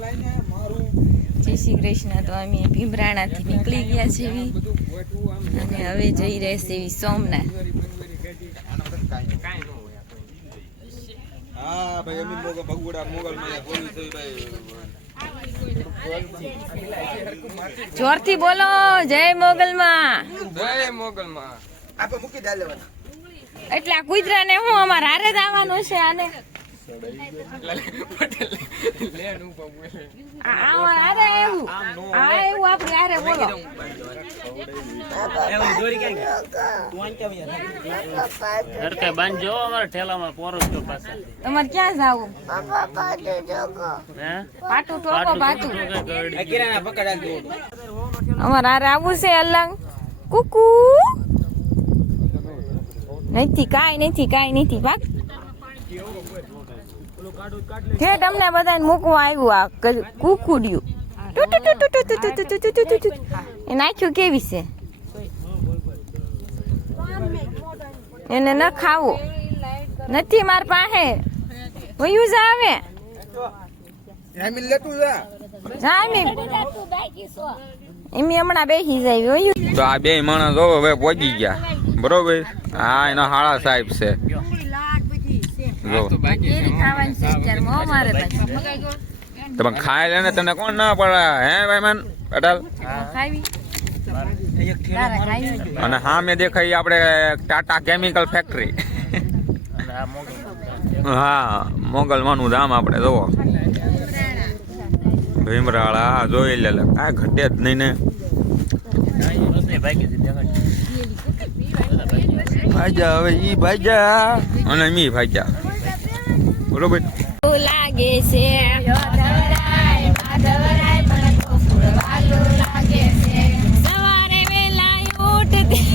જય શ્રી કૃષ્ણ. તો અમે ભીમરાણાથી નીકળી ગયા છે અને હવે જઈ રહેશે એવી સોમનાથ. જોરથી બોલો, જય મોગલમાં. જય મોગલમાં. એટલે આ કુતરા ને હું અમારે હારે જ આવવાનું છે. આને તમારે ક્યાં જાવું? પાટું ટોકો પાટું અમારે હારે આવવું છે. અલંગ કુકુ નથી, કાંઈ નથી પાક. ઠેઠ અમને બધાને મૂકવા આવ્યું આ કુકુડિયું. એ નાખ્યું કેવી છે એને ન ખાવું નથી માર પાસે. વયું જ આવે એમ હમણાં બેસી જાય. તો આ બે માણસ હવે પહોંચી ગયા બરોબર. હા એનો હાળા સાહેબ છે. તમે ખાઈ લે ને તને કોણ ના પડે હે ભાઈ મન અટલ. અને હા મેં દેખાઈ આપણે ટાટા કેમિકલ ફેક્ટરી. હા મોગલમાનું ધામ આપણે જોવો ભીમરાળા જોઈ લે કાંઈ ઘટે જ નહીં ને. ભાજા હવે ઈ ભાજા અને મી ભાજા બરોબર લાગે છે. સવારે વેલા ઉઠતી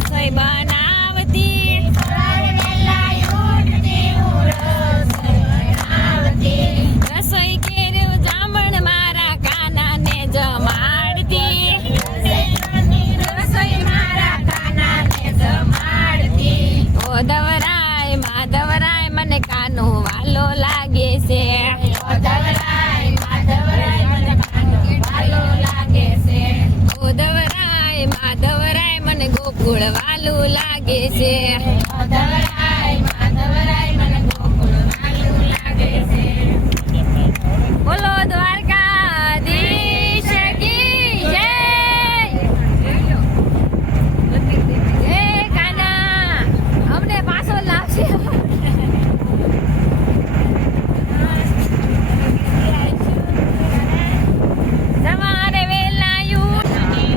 રસોઈ બનાવતી, રસોઈ કેરું જામણ મારા કાના ને જમાડતી, રસોઈ મારા કાના ને જમાડતી. ઓ દવરાય માધવરાય મને કાનો વાલો લાગે છે. ઓ દવરાય માધવરાય મને કાનો વાલો લાગે છે. ઓ દવરાય માધવરાય મને ગોકુળ વાલું લાગે છે. ઓ દવરાય માધવરાય મને ગોકુળ વાલું લાગે છે. બોલો દ્વારકાધીશ કી જય. જય કાના અમને પાછો લાવશે. સવારે વેલા ઉઠી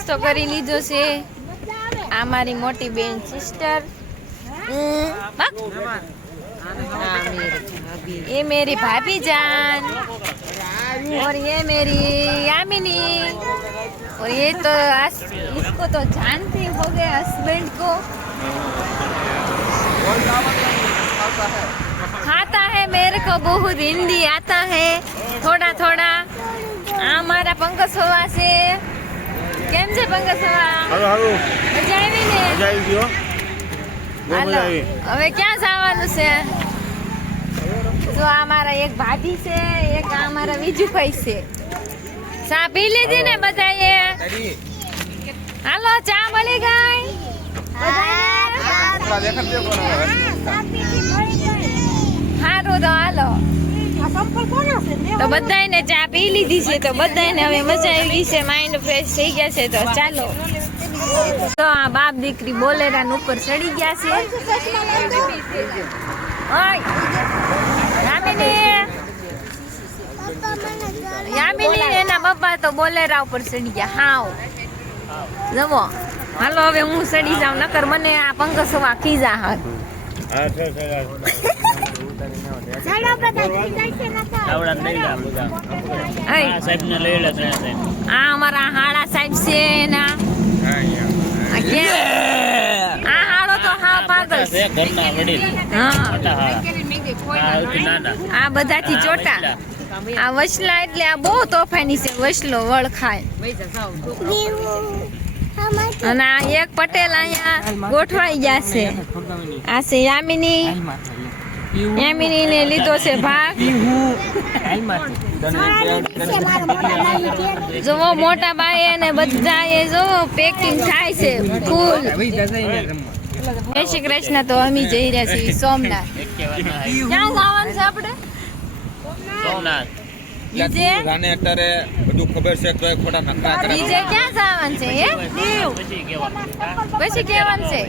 નાસ્તો કરી લીધો છે. આ મારી મોટી બેન સિસ્ટર, ये मेरी भाभी जान और ये मेरी यामिनी और ये तो इसको तो जानते हो गए हस्बैंड को. खाता है मेरे को बहुत हिंदी आता है थोड़ा थोड़ा. हमारा पंकज होवा से કેમ છે પંકજ હોવા? હારું મજા આવી ને? મજા આવી ગયો. હાલો હવે ક્યાં જવાનું છે? જો આ મારા એક ભાભી છે, એક આ મારા વિજુભાઈ છે. ચા પી લીધી ને બધાએ? હાલો ચા મળી ગઈ સારું તો હાલો. તો બધાને ચા પી લીધી છે, તો બધાને હવે મજા આવી ગઈ છે, માઇન્ડ ફ્રેશ થઈ ગયા છે. તો ચાલો, તો આ બાપ દીકરી બોલેરા ઉપર ચડી ગયા છે. ઓય યામિની એના પપ્પા તો બોલેરા ઉપર ચડી ગયા. હાવ જવો. હાલો હવે હું ચડી જાઉં, નકર મને આ પંકજ સવા ખીજા હાથ. આ અમારા હાડા સાહેબ છે એના. આ હાડો તો હા પાગલ છે. આ બધાથી ચોટા. આ વસલા એટલે આ બહુ તોફાની છે. વસલો વળ ખાય. અને આ એક પટેલ અહીંયા ગોઠવાઈ ગયા છે. આ છે યામિની. યામિની ને લીધો છે ભાગ. જોવો મોટા બાઈ અને બધા એ જોવો પેકિંગ થાય છે ફૂલ. જય શ્રી કૃષ્ણ. તો અમે જઈ રહ્યા છીએ સોમનાથ. ક્યાં જવાનું છે આપણે? સોમનાથ. બીજે અત્યારે બધું ખબર છે તો ખોટા નખરા કરે. બીજે ક્યાં જવાનું છે? હે દીવ. પછી કેવાનું છે?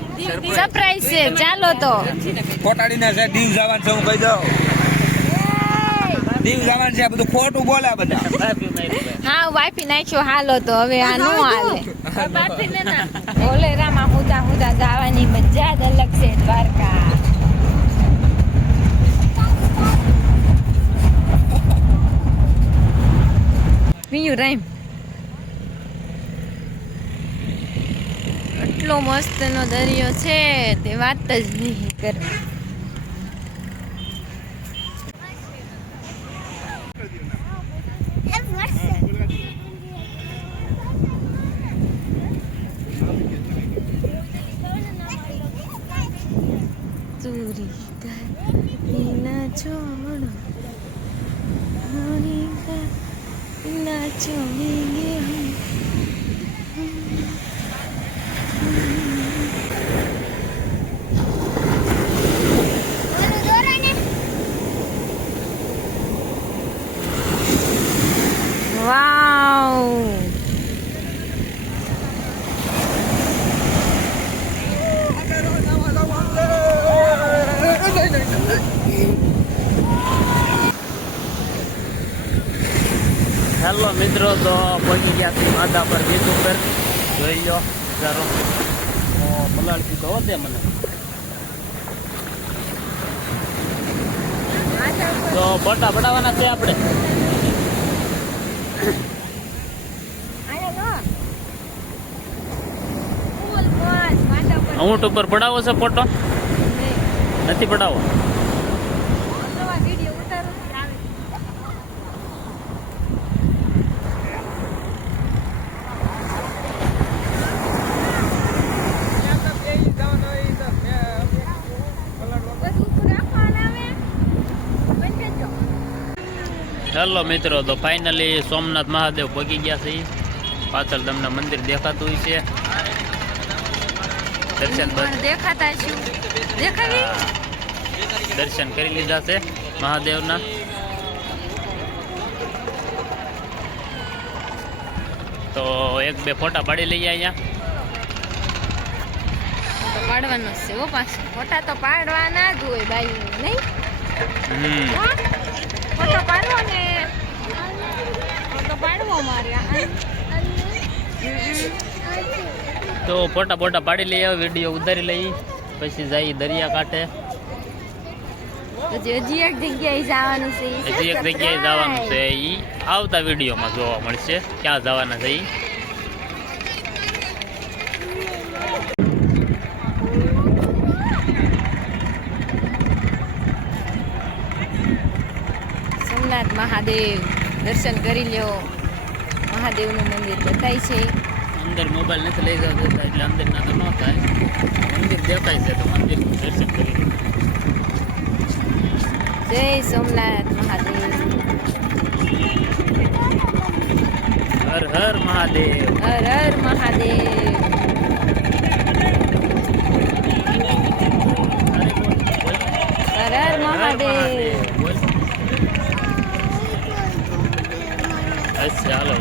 સરપ્રાઈઝ છે. ચાલો તો ખોટાડીને છે દીવ જવાનું છે. હું કહી દઉં દીવ જવાનું છે. બધું ખોટું બોલે બધા. હા વાપી નાખ્યો. હાલો તો હવે આ નો હાલે. બોલેરામાં હુદા હુદા જવાની મજા જ અલગ છે. દ્વારકા બીજું રાઈમ. એટલો મસ્ત નો દરિયો છે તે વાત જ નહીં કરવી. ચૂરી ના છોડો ના છોડેંગે હમ. વાવ. હેલો મિત્રો, તો પહોંચી ગયા છે માદા પર બીચ ઉપર. જોઈ લો નજારો. પલાળતી તો હોતે મને. તો ફોટા પડાવવાના છે આપણે. ઊંટ ઉપર પડાવો છે ફોટો? નથી પડાવો. હેલો મિત્રો, તો ફાઇનલી સોમનાથ મહાદેવ પહોંચી ગયા છે. પાછળ તમને મંદિર દેખાતું હોય છે. દેખાતા શું દેખાવી? દર્શન કરી લીધા છે મહાદેવના. તો એક બે ફોટા પાડી લઈએ અહીંયા. પાડવાનો છે ઓ પાછો. ફોટા તો પાડવાના જ હોય બાઈ, નહીં? ફોટો પાડવો ને. ફોટો પાડવો મારે. તો ફોટા બોટા પાડી લઈએ, વિડીયો ઉતારી લઈ, પછી જઈ દરિયા કાંઠે. હજી એક જગ્યાએ જવાનું છે હજી એક જગ્યાએ જવાનું છે, એ આવતા વિડીયોમાં જોવા મળશે ક્યાં જવાના છે ઈ. સોમનાથ મહાદેવ દર્શન કરી લ્યો. મહાદેવનું મંદિર બતાય છે. અંદર મોબાઈલ નથી લઈ જતો એટલે અંદર ના તો ન થાય. મંદિર દેખાય છે તો મંદિર દર્શન કરી લો. જય સોમનાથ મહાદેવ. હર હર મહાદેવ. હર હર મહાદેવ. હર હર મહાદેવ. બોલ. અચ્છા હાલો.